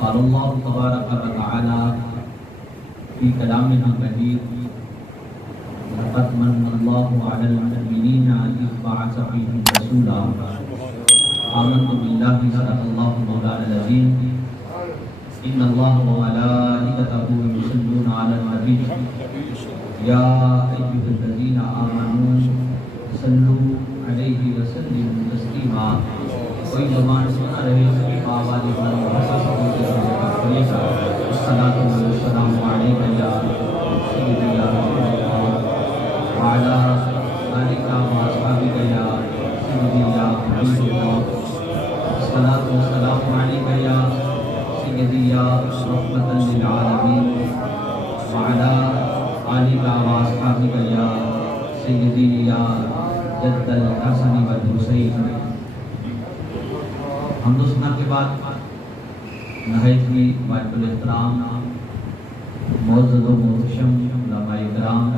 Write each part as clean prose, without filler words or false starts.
قال الله تبارك وتعالى في كلامه المجيد لقد من الله على المؤمنين إذ بعث فيهم رسولا آمنت بالله صدق الله مولانا العظيم إن الله وملائكته يصلون على النبي يا أيها الذين آمنوا صلوا عليه وسلموا تسليما کوئی زبان سنا رہے سبھی آبادی والوں الصلاة والسلام علیک یا سیدی یا رسول اللہ وعلی آلک واصحابک یا سیدی یا حبیب اللہ الصلاة والسلام علیک یا سیدی یا رحمۃ للعالمین وعلی آلک واصحابک یا سیدی یا جد الحسن والحسین۔ حمد و ثنا کے بعد نہایت ہی واجب الاحترام معزز و محتشم علماء کرام،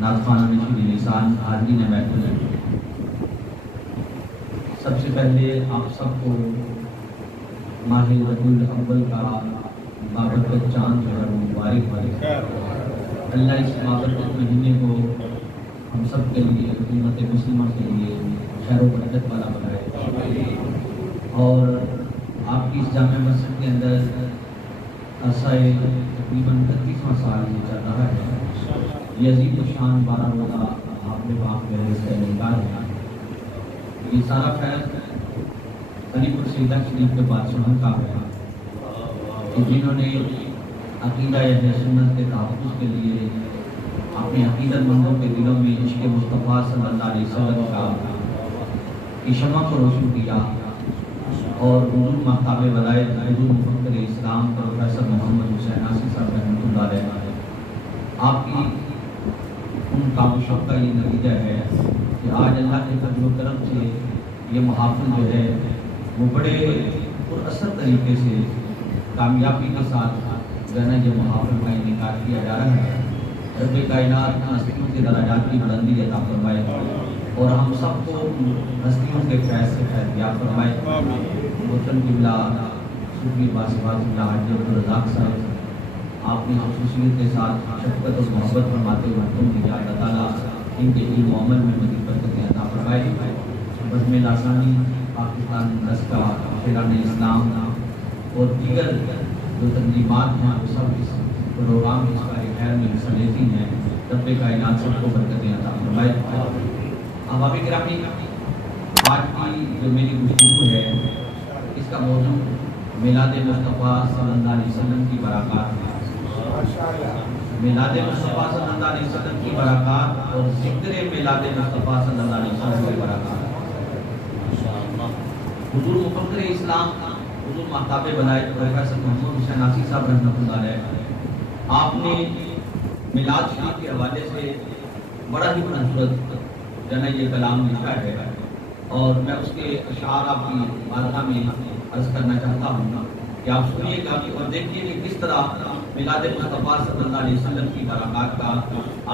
نعت خوانان شیریں لسان، حاضرین محفل، سب سے پہلے آپ سب کو ماہ ربیع الاول کا بابرکت چاند جو ہے وہ مبارک ہو۔ اللہ اس بابرکت مہینے کو ہم سب کے لیے، امت مسلمہ کے لیے خیر و برکت والا بنائے، اور آپ کی اس جامع مسجد کے اندر عرصہ تقریباً 31واں سال یہ چل رہا ہے۔ یہ عظیم الشان 12 روزہ حافظ پاک کا انعقاد ہے۔ یہ سارا فیض علی پور سیدہ شریف کے بادشاہوں کا ہے کہ جنہوں نے عقیدہ اہل سنت کے تحفظ کے لیے اپنے عقیدت مندوں کے دلوں میں عشق مصطفیٰ صلی اللہ علیہ وسلم کی شمع کو روشن کیا، اور حضور مہتاب ولایت حضور مفکر اسلام پروفیسر محمد حسین ناصر صاحب رحمۃ اللہ علیہ، آپ کی ان کاوشوں کا یہ نتیجہ ہے کہ آج اللہ کے فضل و کرم سے یہ محافل جو ہے وہ بڑے پر اثر طریقے سے کامیابی کے ساتھ جو ہے نا یہ محافل کا انعقاد کیا جا رہا ہے۔ رب کائنات ہستیوں کے درجات کی بلندی عطا فرمائے، اور ہم سب کو ہستیوں کے فیض سے فیضیاب فرمائے۔ محترم قبلہ صوفی باسباز اللہ حاج عبدالرزاق صاحب، آپ نے خصوصیت کے ساتھ شفقت اور محبت فرماتے ہوئے ہم کی اللہ تعالیٰ ان کے علم و عمل میں مزید برکتیں عطا فرمائے۔ بزم لاسانی پاکستان دستہ شیران اسلام اور دیگر جو تنظیمات ہیں وہ سب اس پروگرام اس کا خیر میں حصہ لیتی ہیں۔ رب کائنات سب کو برکتیں عطا فرمائے۔ احباب گرامی، آج کی جو میری گفتگو ہے اس کا موضوع میلاد مصطفیٰ صلی اللہ علیہ وسلم کی برکات ہے۔ میلاد مصطفیٰ صلی اللہ علیہ وسلم کی برکات اور ذکر میلاد مصطفیٰ صلی اللہ علیہ وسلم کی برکات۔ حضور مفکر اسلام حضور مہتاب ولایت پروفیسر محمد حسین ناصر صاحب رحمۃ اللہ علیہ، آپ نے میلاد شریف کے حوالے سے بڑا ہی خوبصورت جو ہے یہ کلام لکھا ہے، اور میں اس کے اشعار آپ کی بارگاہ میں عرض کرنا چاہتا ہوں کہ آپ سنیے گا اور دیکھیے کہ کس طرح میلاد مصطفیٰ صلی اللہ علیہ وسلم کی برکات کا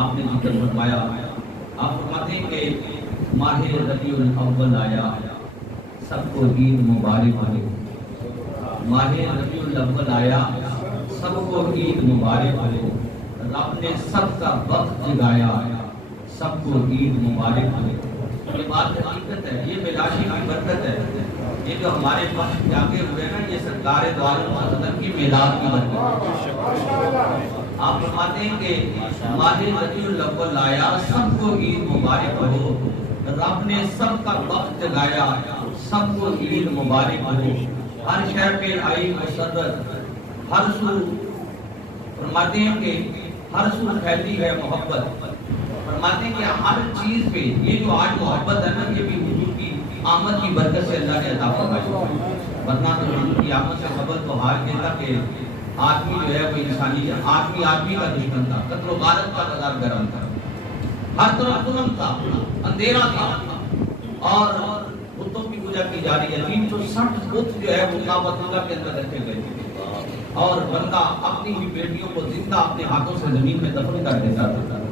آپ نے ذکر فرمایا۔ آپ فرماتے ہیں کہ ماہ ربیع الاول آیا، سب کو عید مبارک ہو۔ ماہ ربیع الاول آیا، سب کو عید مبارک ہو۔ رب نے سب کا وقت جگایا، سب کو عید مبارک ہو۔ یہ بات حقیقت ہے، یہ میلاد کی برکت ہے۔ یہ جو ہمارے پاس جاگے ہوئے نا، یہ سرکار دو عالم حضرت کی میلاد کی برکت ہے۔ آپ فرماتے ہیں کہ ماہ ربیع الاول آیا، سب کو عید مبارک ہو۔ رب نے سب کا وقت جگایا، سب کو عید مبارک ہو۔ ہر شہر پہ آئی مسرت، ہر سو فرماتے ہیں کہ ہر سو پھیلتی ہے محبت۔ فرماتے ہیں کہ ہر چیز پہ یہ جو آج محبت ہے نا، یہ بھی حضور کی آمد کی برکت سے اللہ نے عطا فرمائی، ورنہ تو حضور کی آمد سے خبر تو حال یہ تھا کہ آدمی جو ہے وہ انسانی آدمی کا دشمن تھا، قتل و غارت کا نظر گرم تھا، ہر طرف ظلم تھا، اندھیرا تھا، اور بتوں کی پوجا کی جا رہی ہے۔ 360 بت جو ہے وہ کعبۃ اللہ کے اندر رکھے گئے تھے، اور بندہ اپنی ہی بیٹیوں کو زندہ اپنے ہاتھوں سے زمین میں دفن کر دیتا تھا،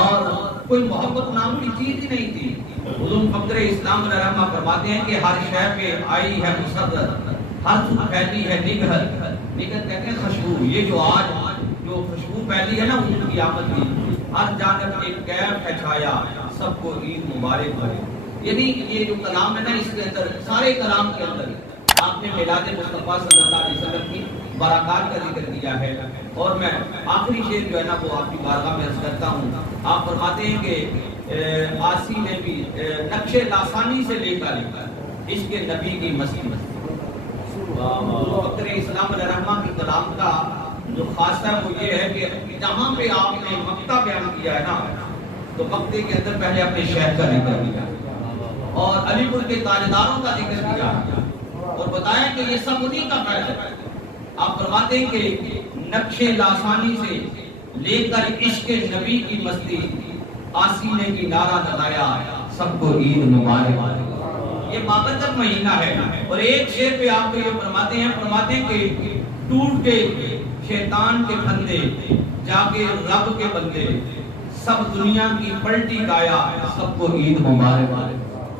اور کوئی محبت نام کی چیز ہی نہیں تھی۔ حضور مفکر اسلام رحمہ فرماتے ہیں کہ ہر شے پہ آئی ہے مسرت، ہر سو پھیلی ہے نگہر، نگہر کہتے ہیں خوشبو، یہ جو آج جو خوشبو پھیلی ہے نا ان کی آمد کی، ہر جانب ایک کیف ہے چھایا، سب کو عید مبارک ہو۔ یعنی یہ جو کلام ہے نا اس کے اندر، سارے کلام کے اندر آپ نے میلاد مصطفیٰ صلی اللہ علیہ وسلم کی برکات کا ذکر کیا ہے۔ اور میں آخری شعر جو ہے نا وہ آپ کی بارگاہ میں عرض کرتا ہوں۔ آپ فرماتے ہیں کہ آسی نے بھی نقش لاسانی سے لے کر عشق نبی کی مستی، فقر اسلام علیہ رحمہ کی کلام کا جو خاصہ ہے وہ یہ ہے کہ جہاں پہ آپ نے مقطع بیان کیا ہے نا تو مقطع کے اندر پہلے اپنے شہر کا ذکر کیا اور علی پور کے تاجداروں کا ذکر کیا اور بتایا کہ یہ سب انہی کا فیض ہے۔ آپ فرماتے ہیں کہ نقش لاسانی سے لے کر عشق نبی کی مستی، آسینے کی نعرہ لگایا، سب کو عید مبارک۔ یہ بابرکت مہینہ ہے اور ایک شعر پہ آپ کو یہ فرماتے ہیں کہ ٹوٹ کے شیطان کے پھندے، جاگے رب کے بندے، سب دنیا کی پلٹی گایا، سب کو عید مبارک۔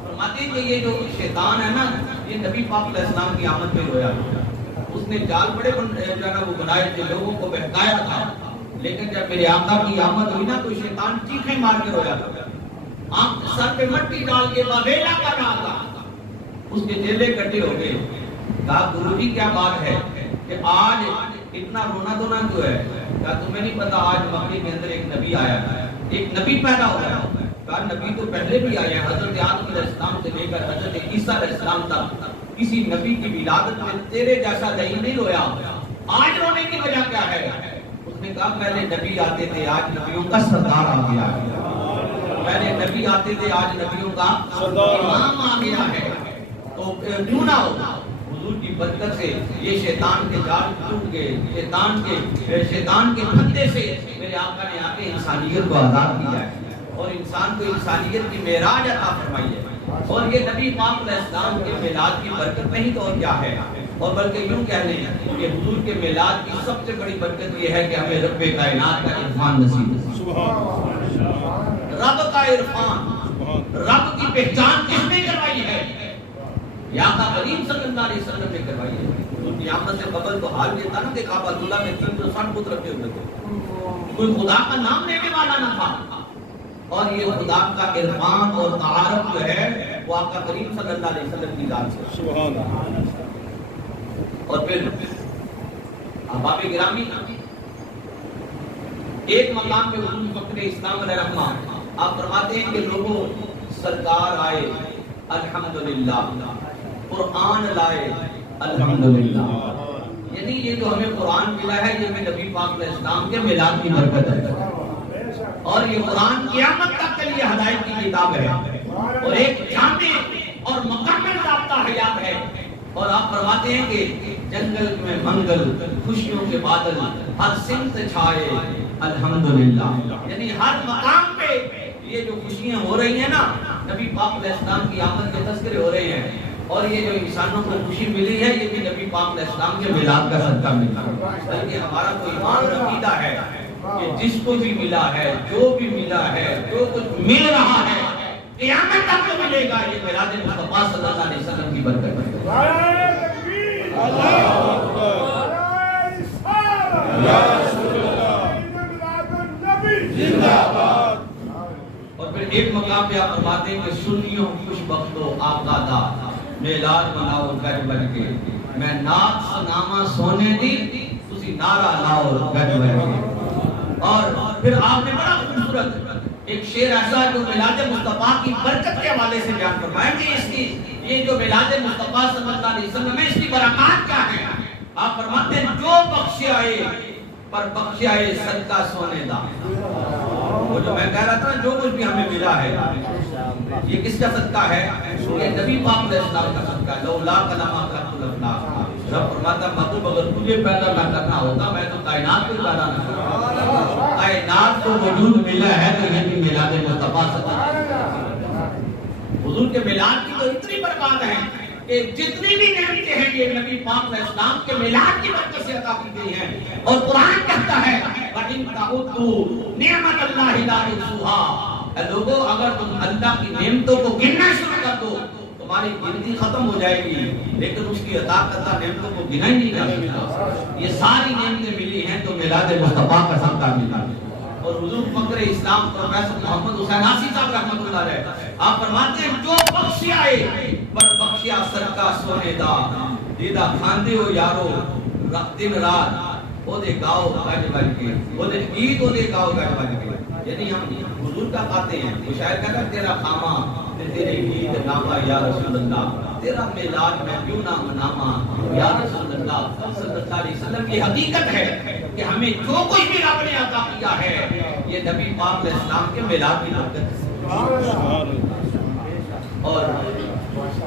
فرماتے ہیں کہ یہ جو شیطان ہے نا یہ نبی پاک علیہ السلام کی آمد پہ رویا، اس نے جال بڑے جو ہے نا وہ بنائے تھے، لوگوں کو بہکایا تھا، لیکن جب میرے آقا کی آمد ہوئی نا تو شیطان چیخیں مار کے رویا تھا، آنکھ سر پہ مٹی ڈال کے واویلا کر رہا تھا، اس کے چہرے کٹے ہو گئے۔ کہا گرو جی کیا بات ہے کہ آج اتنا رونا دھونا کیوں ہے؟ کہا تمہیں نہیں پتا آج مکے کے اندر ایک نبی آیا ہے، ایک نبی پیدا ہو گیا۔ کہا نبی تو پہلے بھی آئے ہیں، حضرت آدم علیہ السلام سے لے کر حضرت عیسیٰ علیہ السلام تک کسی نبی کی ولادت میں تیرے جیسا نہیں رویا، آج رونے کی وجہ کیا ہے؟ اس نے کہا پہلے نبی آتے تھے، آج نبیوں کا سردار آ گیا ہے، پہلے نبی آتے تھے، آج نبیوں کا امام آ گیا ہے، تو کیوں نہ ہو؟ حضور کی برکت سے یہ شیطان کے جال ٹوٹ گئے، شیطان کے پھندے سے میرے آقا نے آ کے انسانیت کو آزاد کیا ہے اور انسان کو انسانیت کی معراج عطا فرمائی ہے۔ اور یہ نبی پاک علیہ السلام کے میلاد کی برکت نہیں تو اور کیا ہے، اور بلکہ یوں کہہ لیں کہ حضور کے میلاد کی سب سے بڑی برکت یہ ہے کہ ہمیں رب کائنات کا عرفان نصیب ہے۔ رب کا عرفان، رب کی پہچان کس نے کروائی ہے؟ یا آقا کریم صلی اللہ علیہ وسلم نے کروائی ہے۔ حضور کی آمد سے قبل تو حال یہ تھا نا کہ کعبہ اللہ میں 360 بت رکھے ہوئے تھے، کوئی خدا کا نام لینے والا نہ تھا، اور یہ خدا کا عرفان اور تعارف جو ہے وہ آقا کریم صلی اللہ علیہ وسلم کی ذات سے۔ سبحان اللہ۔ اور پھر احباب گرامی ایک مقام پہ حضور فقر اسلام علیہ رحمہ آپ فرماتے ہیں کہ لوگوں سرکار آئے الحمدللہ، قرآن لائے الحمدللہ، یعنی یہ جو ہمیں قرآن ملا ہے یہ ہمیں نبی پاک علیہ السلام کے میلاد کی برکت ہے، اور یہ قرآن قیامت تک کے لیے ہدایت کی کتاب ہے اور ایک جامع اور مکمل ضابطہ حیات ہے۔ اور آپ فرماتے ہیں کہ جنگل میں منگل، خوشیوں کے بادل ہر سمت چھائے الحمدللہ، یعنی ہر مقام پہ یہ جو خوشیاں ہو رہی ہیں نا نبی پاک علیہ السلام کی آمد کے تذکرے ہو رہے ہیں، اور یہ جو انسانوں کو خوشی ملی ہے یہ بھی نبی پاک علیہ السلام کے میلاد کا صدقہ ملا، بلکہ ہمارا تو ایمان اور عقیدہ ہے کہ جس کو بھی ملا ہے، جو بھی ملا ہے، جو کچھ مل رہا ہے قیامت تک تو ملے گا، یہ میلاد مصطفیٰ صلی اللہ علیہ وسلم کی برکت ہے۔ اور پھر ایک مقام پہ آپ فرماتے ہیں کہ سنیوں خوش بختو آقادہ میلاد مناؤ گھر بن کے، میں نات سناما سونے دی تسی نعرہ لاؤ گھر بن کے۔ اور پھر آپ نے بڑا خوبصورت ایک شعر ایسا جو میلاد مصطفیٰ کی برکت کے حوالے سے بیان فرمایا کہ اس کی یہ جو میلاد مصطفیٰ صلی اللہ علیہ وسلم ہے اس کی برکات کیا ہے؟ آپ فرماتے ہیں جو بخشے آئے پر بخشے آئے صدقہ سونے دا، وہ جو میں کہہ رہا تھا جو کچھ بھی ہمیں ملا ہے یہ کس کا صدقہ ہے؟ یہ نبی پاک علیہ السلام کا صدقہ ہے۔ لولا کلمہ خلقت الافلاق، رب فرماتا محبوب اگر تجھے پیدا نہ کرنا ہوتا میں تو کائنات کو پیدا نہ کرتا، کائنات کو وجود ملا ہے تو یہ بھی میلاد مصطفیٰ صلی اللہ علیہ وسلم۔ حضور کے میلاد کی تو اتنی برکات ہے کہ جتنی بھی نعمتیں ہیں یہ نبی پاک علیہ السلام کے میلاد کی برکت سے عطا کی گئی ہیں، اور قرآن کہتا ہے وَإِن تَعُدُّوا نِعْمَتَ اللَّهِ لَا تُحْصُوهَا، اے لوگوں اگر تم اللہ کی نعمتوں کو گننا شروع کر دو تو تمہاری گنتی ختم ہو جائے گی لیکن اس کی عطا کردہ نعمتوں کو گنا ہی نہیں جا سکتا. یہ ساری نعمتیں ملی ہیں تو میلاد مصطفیٰ کا صدقہ ملا. اور حضور فخر اسلام پروفیسر محمد حسین آسی صاحب رحمۃ اللہ علیہ آپ فرماتے ہیں جو بخشیا ہے پر بخشیا صدقہ سونے دا دیدہ کھاندے ہو یارو دن رات وہ دے گاؤ گج بج کے وہ دے عید وہ دے گاؤ گج بج کے. یعنی ہم حضور کا کہتے ہیں وہ شاید کہتا ہے تیرا خامہ تیرے عید نامہ یا رسول اللہ تیرا میلاد میں کیوں نہ مناما یا رسول اللہ صلی اللہ علیہ وسلم. کی حقیقت ہے کہ ہمیں جو کچھ بھی رب نے عطا کیا ہے یہ نبی پاک علیہ السلام کے میلاد کی برکت ہے. اور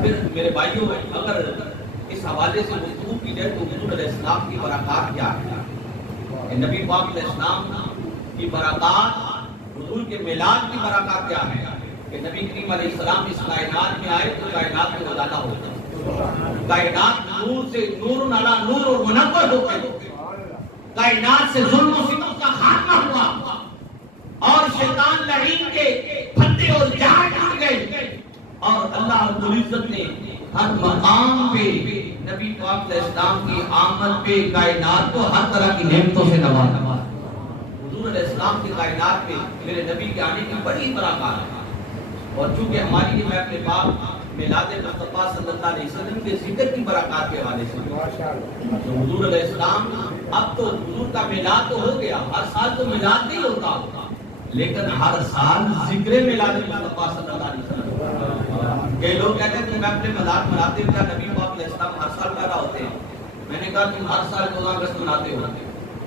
پھر میرے بھائیوں اگر اس حوالے سے گفتگو کی جائے تو حضور علیہ السلام کی برکات کیا ہے؟ نبی پاک علیہ السلام کی برکات حضور کے میلاد کی برکات کیا ہے کہ نبی کریم علیہ السلام اس کائنات میں آئے تو کائنات میں اجالا ہوتا. کائنات نور سے نور علی نور اور منور ہو گئے. کائنات سے ظلم و ستم کا خاتمہ ہوا اور شیطان لعین کے پھندے اور جال ٹوٹ گئے اور اللہ رب العزت نے ہر مقام پہ نبی پاک علیہ السلام کی آمد پہ کائنات کو ہر طرح کی نعمتوں سے نوازا. حضور علیہ السلام کی کائنات میں میرے نبی کے آنے کی بڑی برکات ہے. اور چونکہ ہماری یہ محفل پاک میلاد مصطفیٰ صلی اللہ علیہ وسلم کے ذکر کی برکات کے حوالے سے تو حضور علیہ السلام اب تو حضور کا میلاد تو ہو گیا. ہر سال تو میلاد نہیں ہوتا لیکن ہر سال ذکر میلاد مصطفیٰ صلی اللہ علیہ وسلم. کئی لوگ کہتے ہیں کہ محفل میلاد مناتے ہیں کیا نبی پاک علیہ السلام ہر سال پیدا ہوتے ہیں؟ میں نے کہا تم ہر سال 14 اگست مناتے ہو.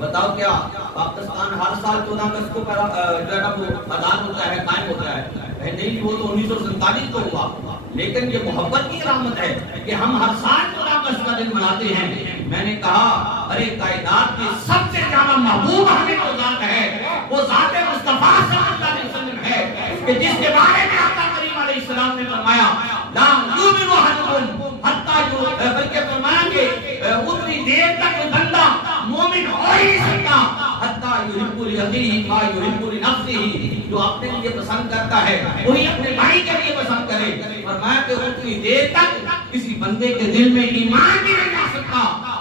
بتاؤ کیا پاکستان ہر سال 14 اگست کو جو ہے نا وہ آزاد ہوتا ہے قائم ہوتا ہے؟ نہیں وہ تو 1947 کو ہوا. لیکن یہ محبت کی علامت ہے کہ ہم ہر سال 14 اگست کا دن مناتے ہیں. میں نے کہا ارے کائنات میں سب سے زیادہ محبوب ہمیں جو ذات ہے وہ ذات مصطفیٰ صلی اللہ علیہ وسلم ہے کہ جس کے بارے میں آقا کریم علیہ السلام نے فرمایا لا یؤمن احدکم حتی بلکہ فرمایا کہ اتنی دیر تک بندہ مومن ہو ہی نہیں سکتا حتی یحب لاخیہ ما یحب لنفسہ. جو اپنے لیے پسند کرتا ہے وہی اپنے بھائی کے لیے پسند کرے. فرمایا کہ اتنی دیر تک کسی بندے کے دل میں ایمان بھی نہیں آ سکتا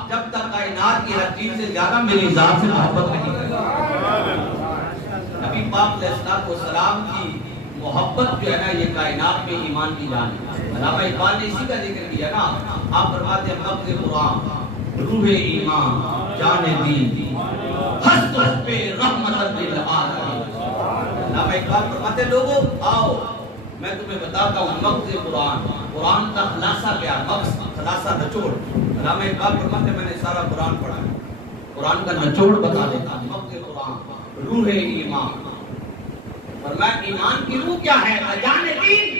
جب تک کائنات کی ہر چیز سے زیادہ میری ذات سے محبت نہیں کرے. نبی پاک علیہ السلام کی محبت جو ہے نا یہ کائنات میں ایمان کی جان ہے. علامہ اقبال نے اسی کا ذکر کیا نا. آپ فرماتے ہیں لفظ قرآن روح ایمان جان دین ہست پہ رحمت للعالمین. علامہ اقبال فرماتے ہیں لوگوں آؤ میں تمہیں بتاتا ہوں مغز قرآن. قرآن کا خلاصہ کیا مغز خلاصہ نچوڑ. علامہ اقبال فرماتے ہیں میں نے سارا قرآن پڑھا ہے قرآن کا نچوڑ بتا دیتا ہوں. مغز قرآن روح ایمان. فرمایا ایمان کی روح کیا ہے؟ جان دین.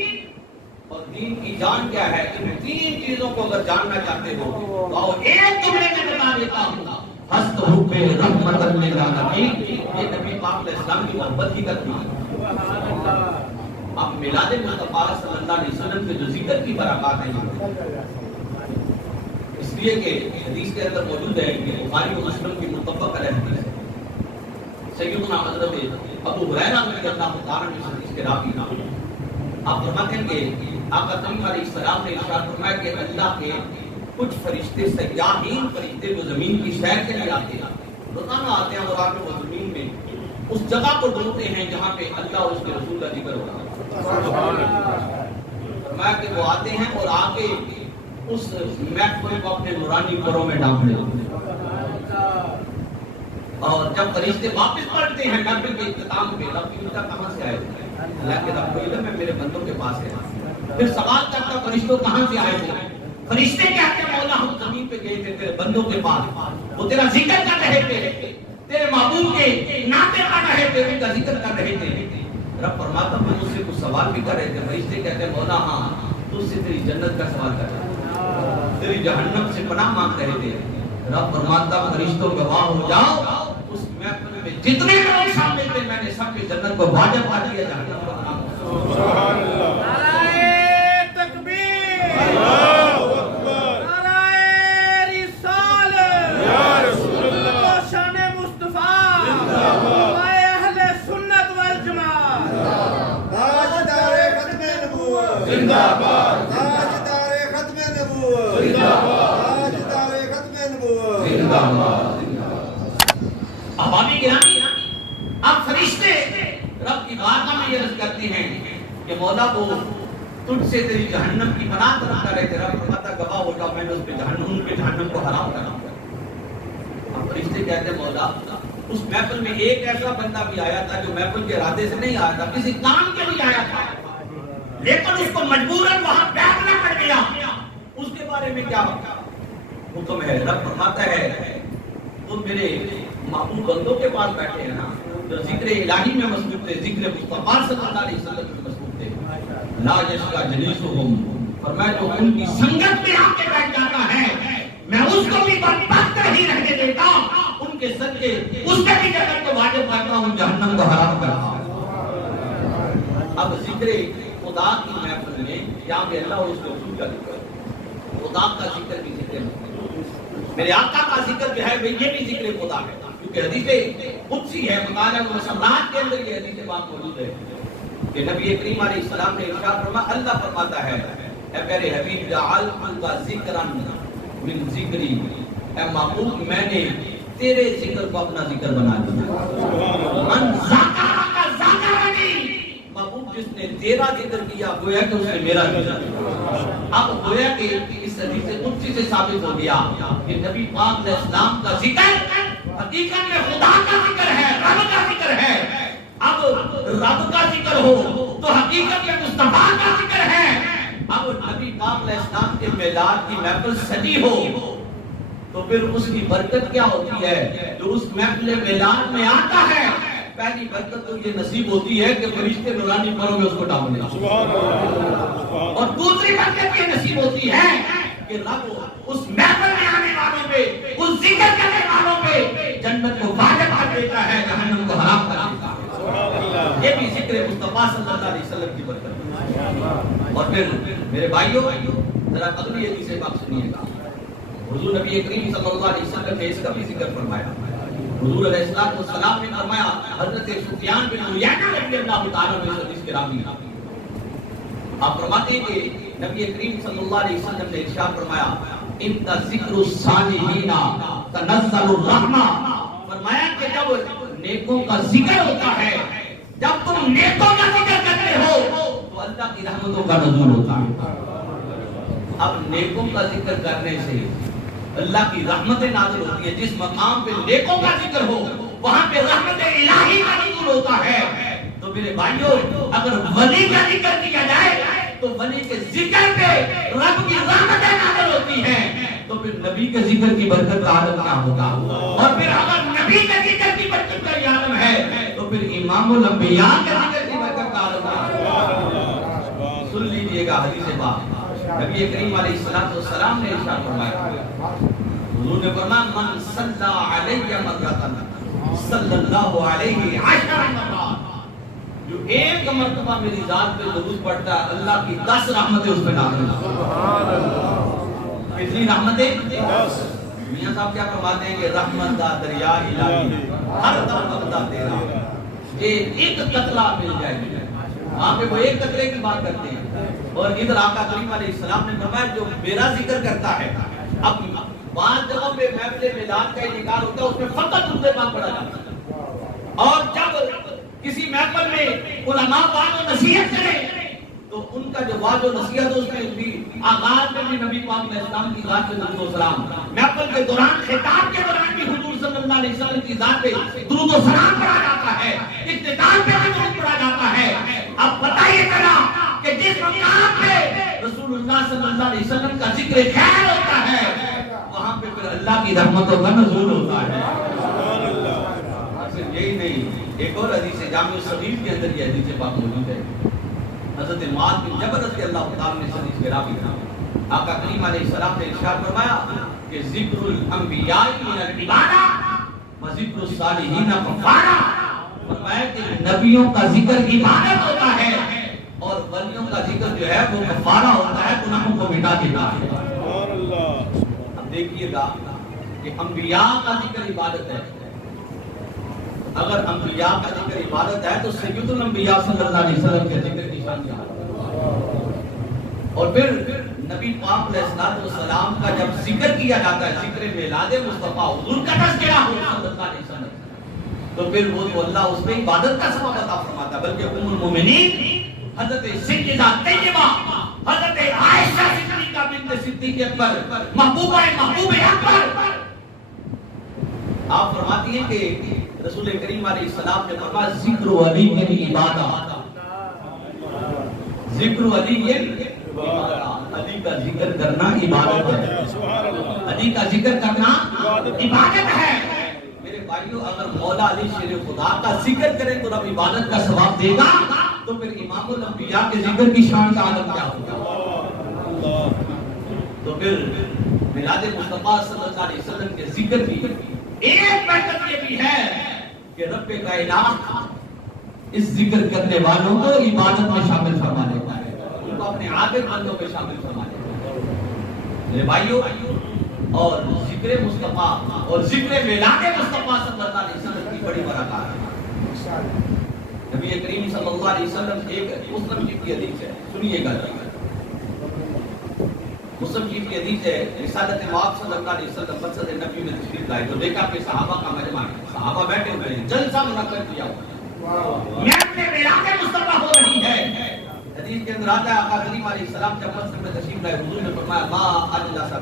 اور دین کی جان کیا ہے؟ ان تین چیزوں کو اگر جاننا چاہتے ہو تو آؤ ایک جملے میں بتا دیتا ہوں ہست حب رحمت للعالمین. یہ نبی پاک علیہ السلام کی محبت کی کرتی ہے. اب میلاد مصطفیٰ صلی اللہ علیہ وسلم کے جو ذکر کی برکات ہیں اس لیے کہ حدیث کے اندر موجود ہے کہ بخاری و مسلم کی متفق علیہ حدیث ہے. سیدنا حضرت ابو ہریرہ رضی اللہ تعالیٰ عنہ اس حدیث کے راوی آپ فرماتے ہیں کہ آقا کریم علیہ السلام نے ارشاد فرمایا کہ اللہ کے کچھ فرشتے سیاحین فرشتے جو زمین کی سیر کے لیے آتے ہیں روزانہ آتے ہیں اور آ کے وہ زمین میں اس جگہ کو ڈھونڈتے ہیں جہاں پہ اللہ اور اس کے رسول کا ذکر ہو رہا ہے. فرمایا کہ وہ آتے ہیں اور آ کے اس محفل کو اپنے نورانی پروں میں ڈھانپ لیتے ہیں اور جب فرشتے واپس پلٹتے ہیں محفل کے اختتام پہ رب کی مدد کہاں سے آئے تھے؟ اللہ کے رب کو علم ہے میرے بندوں کے پاس ہے. پھر سوال کرتا فرشتوں کہاں سے آئے تھے؟ فرشتے کہتے ہیں مولا ہم زمین پہ گئے تھے تیرے بندوں کے پاس وہ تیرا ذکر کر رہے تھے تیرے محبوب کے ناطے کر رہے تھے ان کا ذکر کر رہے تھے. رب فرماتا میں اس سے کچھ سوال بھی کر رہے تھے. فرشتے کہتے ہیں مولا ہاں تو اس سے تیری جنت کا سوال کر رہے تھے تیری جہنم سے پناہ مانگ رہے تھے. رب فرماتا فرشتوں گواہ ہو جاؤ اس محفل میں جتنے لوگ شامل تھے میں نے سب کی جنت کو واجب کر دیا جہنم کو پناہ. سبحان اللہ. نعرہ تکبیر اللہ اکبر. نعرہ رسالت یا رسول اللہ. شان مصطفیٰ زندہ باد. اے اہل سنت والجماعت تاجدار ختم نبوت زندہ باد. زندہ باد۔ احبابی گرامی، اب فرشتے رب کی بارگاہ میں یہ عرض کرتے ہیں کہ مولا وہ تجھ سے تیری جہنم کی پناہ طلبتا رہے، تیرا فرماتا گواہ ہوگا میں نے اس پہ جہنم کو حرام کرا دیا۔ اب فرشتے کہتے ہیں مولا اس محفل میں ایک ایسا بندہ بھی آیا تھا جو محفل کے ارادے سے نہیں آیا تھا، کسی کام کے لیے آیا تھا، لیکن اس کو مجبوراً وہاں بیٹھنا پڑ گیا، اس کے بارے میں کیا حکم ہے؟ رب فرماتا ہے تم میرے محبوب بندوں کے پاس بیٹھے ہیں نا جو ذکر الہی میں مصروف تھے، ذکر مصطفیٰ صلی اللہ علیہ وسلم میں مصروف تھے، لا یشقی جلیسہم، فرمایا جو ان کی سنگت میں آ کے بیٹھ جاتا ہے میں اس کو بھی بدبخت نہیں رہنے دیتا، ان کے صدقے اس کے بھی جنت کو واجب کرتا ہوں، جہنم کو حرام کرتا ہوں۔ اب ذکر خدا کی محفل میں یہاں پہ اللہ اور اس کے رسول کا ذکر، خدا کا ذکر بھی ذکر میرے آقا کا ذکر جو ہے یہ بھی ذکر خدا ہے، کیونکہ حدیث قدسی ہے، مطالعہ مسلمات کے اندر یہ حدیث بات موجود ہے کہ نبی کریم علیہ السلام نے ارشاد فرمایا، اللہ فرماتا ہے اے پیارے حبیب جعلت ذکرا من ذکری، اے محبوب میں نے تیرے ذکر کو اپنا ذکر بنا دیا، من ذکرک ذکرنی، محبوب جس نے تیرا ذکر کیا گویا کہ اس نے میرا ذکر کیا۔ اب گویا کہ اس حدیث قدسی سے ثابت ہو گیا کہ نبی پاک علیہ السلام کا ذکر حقیقت میں خدا کا ذکر ہے، رب کا ذکر ہے۔ اب رب کا ذکر ہو تو حقیقت میں مصطفیٰ کا ذکر ہے۔ اب نبی پاک علیہ السلام کے میلاد کی محفل سجی ہو تو پھر اس کی برکت کیا ہوتی ہے؟ جو اس محفل میلاد میں آتا ہے پہلی برکت تو یہ نصیب ہوتی ہے کہ فرشتے نورانی پروں میں اس کو ڈال دیں، اور دوسری برکت یہ نصیب ہوتی ہے کہ رب اس محفل میں آنے والوں پہ، اس ذکر کرنے والوں پہ جنت کو واجب کر دیتا ہے، جہنم کو حرام کر دیتا ہے۔ یہ بھی ذکر مصطفیٰ صلی اللہ علیہ وسلم کی برکت ہے۔ اور پھر میرے بھائیوں ذرا اگلی حدیث پاک سنیے گا، حضور نبی کریم صلی اللہ علیہ وسلم نے اس کا بھی ذکر فرمایا۔ حضور علیہ السلام نے فرمایا، حضرت سفیان بن عیینہ رضی اللہ تعالیٰ عنہ اس حدیث کے راوی ہیں، آپ فرماتے ہیں کہ نبی کریم صلی اللہ علیہ وسلم نے ارشاد فرمایا، ان کا ذکر الصالحین تنزل الرحمہ، فرمایا کہ جب نیکوں کا ذکر ہوتا ہے، جب تم نیکوں کا ذکر کرتے ہو تو اللہ کی رحمتوں کا نزول ہوتا ہے۔ اب نیکوں کا ذکر کرنے سے اللہ کی رحمت نازل ہوتی ہے، جس مقام پہ نیکوں کا ذکر ہو وہاں پہ رحمت الہی کا نزول ہوتا ہے۔ تو میرے بھائیوں اگر ولی کا ذکر کیا جائے تو ولی کے ذکر پہ رب کی رحمت نازل ہوتی ہے، تو پھر نبی کے ذکر کی برکت کا عالم کیا ہوگا؟ اور پھر اگر نبی کے ذکر کی برکت کا عالم ہے تو پھر امام الانبیاء کے ذکر کی برکت کا عالم ہے۔ سن لیجئے گا حدیث پاک، نبی کریم علیہ السلام نے ارشاد فرمایا، حضور نے فرمایا، من صلی علیہ مرۃ صلی اللہ علیہ عشر مرات، جو ایک مرتبہ میری ذات پہ درود پڑھتا ہے اللہ کی 10 رحمتیں اس پہ نازل ہوتی ہیں۔ کتنی رحمتیں؟ 10۔ میاں صاحب کیا فرماتے ہیں کہ رحمت دا دریا الہی ہر دم بغدہ تیرا، ایک قطرہ مل جائے گی، وہاں پہ وہ ایک قطرے کی بات کرتے ہیں۔ اور ادھر آقا کریم علیہ السلام نے فرمایا جو میرا ذکر کرتا ہے، اب بعض جگہوں پہ محفل میلاد کا انعقاد ہوتا ہے اس میں فقط درود پاک پڑھا جاتا ہے، اور جب کسی محفل میں علماء واعظ و نصیحت کریں تو ان کا جو واعظ و نصیحت اس میں بھی آغاز میں بھی نبی پاک علیہ السلام کی ذات پہ درود و سلام، محفل کے دوران خطاب کے دوران بھی حضور صلی اللہ علیہ وسلم کی ذات پہ درود و سلام پڑھا جاتا ہے، اختتام پہ بھی درود پڑھا جاتا ہے۔ اب بتائیے ذرا کہ جس مقام پہ رسول اللہ صلی اللہ علیہ وسلم کا ذکر خیر ہوتا ہے وہاں پہ پھر اللہ کی رحمتوں کا نزول ہوتا ہے۔ صرف یہی نہیں، ایک اور حدیث جامع الصغیر کے اندر یہ حدیث پاک موجود ہے، حضرت معاذ بن جبل رضی اللہ تعالیٰ نے اس حدیث کے راوی ہیں، آقا کریم علیہ السلام نے ارشاد فرمایا کہ ذکر الانبیاء من العبادہ و ذکر الصالحین کفارہ، فرمایا کہ نبیوں کا ذکر عبادت ہوتا ہے اور ولیوں کا ذکر جو ہے وہ کفارہ ہوتا ہے، گناہوں کو مٹا دیتا ہے۔ اب دیکھیے گا کہ انبیاء کا ذکر عبادت ہے، اگر انبیاء کا ذکر عبادت ہے تو سید الانبیاء صلی اللہ علیہ وسلم کے ذکر کی شان کیا ہے؟ اور پھر نبی پاک علیہ السلام کا جب ذکر کیا جاتا ہے، ذکر میلاد مصطفیٰ حضور کا تذکرہ ہو صلی اللہ علیہ وسلم، تو پھر وہ تو اللہ اس میں عبادت کا سبب عطا فرماتا ہے، بلکہ ام المومنین حضرت سیدہ طیبہ حضرت عائشہ صدیقہ بنت صدیق اکبر محبوبہ محبوب اکبر، آپ فرماتی ہیں کہ رسول کریم علیہ السلام نے فرمایا ذکر علی کی عبادت، ذکر علی علی کا ذکر کرنا عبادت ہے، علی کا ذکر کرنا عبادت ہے۔ میرے بھائیو، اگر مولا علی شیر خدا کا ذکر کریں تو رب عبادت کا ثواب دے گا، تو پھر امام الانبیاء کے ذکر کی شان کا عالم کیا ہوگا؟ تو پھر میلاد مصطفیٰ صلی اللہ علیہ وسلم کے ذکر کی ایک برکت یہ بھی ہے کہ رب کائنات اس ذکر کرنے والوں کو عبادت میں شامل فرما لیتا ہے، ان کو اپنے عابد بندوں میں شامل فرما لیتا ہے۔ میرے بھائیو، اور ذکر مصطفیٰ اور ذکر میلاد مصطفیٰ صلی اللہ علیہ وسلم کی بڑی برکات ہے۔ نبی کریم صلی اللہ علیہ وسلم ایک مسلم کی حدیث ہے، سنیے گا، مسلم کی حدیث ہے، رسالت مآب صلی اللہ علیہ وسلم مسجد نبی میں تشریف لائے تو دیکھا کہ صحابہ کا مجمع ہے، صحابہ بیٹھے ہوئے ہیں، جلسہ منعقد کیا ہوا ہے، میلاد مصطفیٰ ہو رہی ہے۔ حدیث کے اندر آتا ہے آقا کریم علیہ السلام جب مسجد میں تشریف لائے، حضور نے فرمایا ما اجلس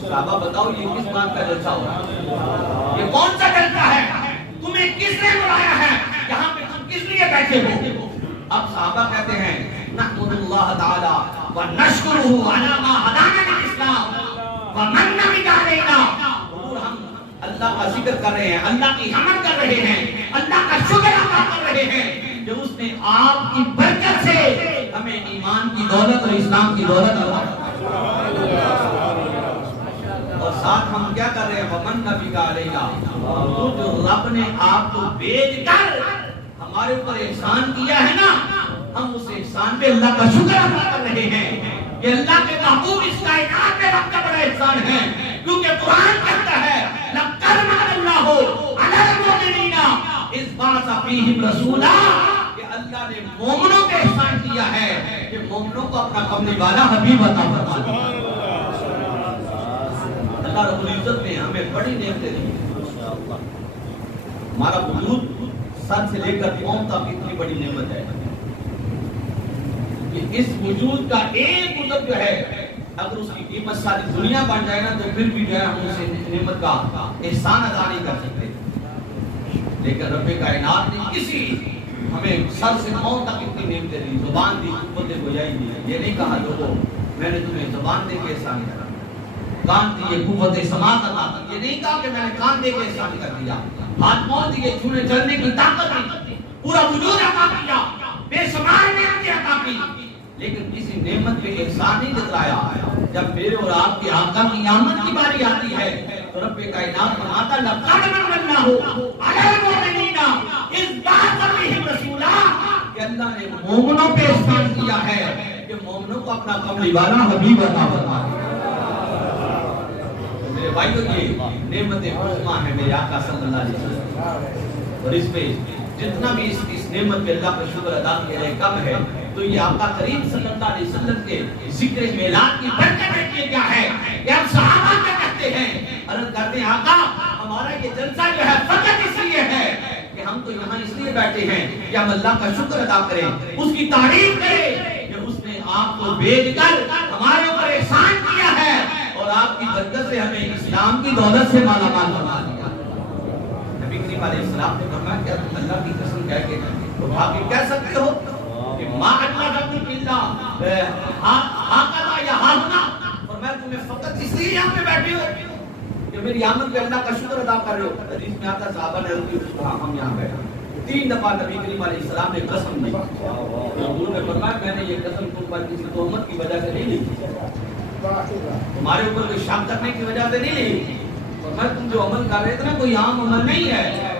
صحابہ بتاؤ یہ کس بات کا جلسہ ہو رہا ہے، یہ کون سا جلسہ ہے، تمہیں کس نے بلایا ہے، یہاں پہ تم کس لیے بیٹھے ہو؟ اب صحابہ کہتے ہیں نحمد اللہ تعالی ونشکرہ علی ما ہدانا للاسلام ومن بنا، حضور ہم اللہ کا ذکر کر رہے ہیں، اللہ کی حمد کر رہے ہیں، اللہ کا شکر ادا کر رہے ہیں کہ اس نے آپ کی برکت سے ہمیں ایمان کی دولت اور اسلام کی دولت عطا فرمائی، اور ساتھ ہم کیا کر رہے ہیں ومن بنا علیہ، جو رب نے آپ کو بھیج کر ہمارے اوپر احسان کیا ہے نا، ہم اس احسان پہ اللہ کا شکر ادا کر رہے ہیں کہ اللہ کے محبوب اس کائنات میں رب کا بڑا احسان ہے، کیونکہ قرآن کہتا ہے لَقَدْ مَنَّ اللَّهُ عَلَى الْمُؤْمِنِينَ إِذْ بَعَثَ فِيهِمْ رَسُولًا، کہ اللہ نے مومنوں پہ احسان کیا ہے کہ مومنوں کو اپنا کملی والا حبیب عطا فرمایا۔ اللہ رب العزت نے ہمیں بڑی نعمتیں دی، ہمارا وجود سر سے لے کر قوم تک اتنی بڑی نعمت ہے کہ اس وجود کا ایک عضو جو ہے اگر اس کی قیمت ساری دنیا بن جائے نا تو پھر بھی جو ہے ہم اس نعمت کا احسان ادا نہیں کر سکتے، لیکن رب کائنات نے کسی ہمیں سر سے پاؤں تک اتنی نعمتیں دی، زبان دی، قوت گویائی دی، یہ نہیں کہا لوگوں میں نے تمہیں زبان دے کے احسان کیا، کان دیے قوت سماعت عطا کی، یہ نہیں کہا کہ میں نے کان دے کے احسان کر دیا، ہاتھ پاؤں دیے، چھونے چلنے کی طاقت دی، پورا وجود عطا کیا، بے شمار نعمتیں عطا کی، لیکن کسی نعمت پہ احسان نہیں جتلایا۔ جب میرے اور آپ کی آقا کی آمد کی باری آتی ہے تو رب کائنات فرماتا لَقَدْ مَنَّ اللَّهُ عَلَى الْمُؤْمِنِينَ إِذْ بَعَثَ فِيهِمْ رَسُولًا، کہ اللہ نے مومنوں پہ احسان کیا ہے کہ مومنوں کو اپنا کملی والا حبیب عطا فرمایا۔ میرے بھائیو، یہ نعمت عظمیٰ ہے میرے آقا صلی اللہ علیہ وسلم، اور اس پہ جتنا بھی اس نعمت پہ اللہ کا شکر ادا کیا جائے کم ہے، تو یہ آقا کریم صلی اللہ علیہ وسلم کے ذکر میلاد کی برکت ہے کہ کیا ہے کہ ہم صحابہ کیا کہتے ہیں، عرض کرتے ہیں آقا ہمارا یہ جلسہ جو ہے فقط اس لیے ہے کہ ہم تو یہاں اس لیے بیٹھے ہیں کہ ہم اللہ کا شکر ادا کریں، اس کی تعریف کریں کہ اس نے آپ کو بھیج کر ہمارے اوپر احسان کیا ہے اور آپ کی برکت سے ہمیں اسلام کی دولت سے مالا مال بنا دیا۔ نبی کریم علیہ السلام نے فرمایا کہ تم اللہ کی قسم کہہ کے اٹھا کے کہہ سکتے ہو کہ ما اجمعتم الا ہاکذا یا ہاہنا، اور میں تمہیں فقط اس لیے یہاں پہ بیٹھے ہو کہ میری آمد پہ اللہ کا شکر ادا کر رہے ہو۔ حدیث میں آتا ہے صحابہ نے عرض کی ہم یہاں بیٹھے، 3 دفعہ نبی کریم علیہ السلام نے قسم لی، حضور نے فرمایا میں نے یہ قسم تم پر کسی تہمت کی وجہ سے نہیں لی، تمہارے اوپر کوئی شک کرنے کی وجہ سے نہیں لی، فرمایا تم جو عمل کر رہے تھے نا کوئی عام عمل نہیں ہے،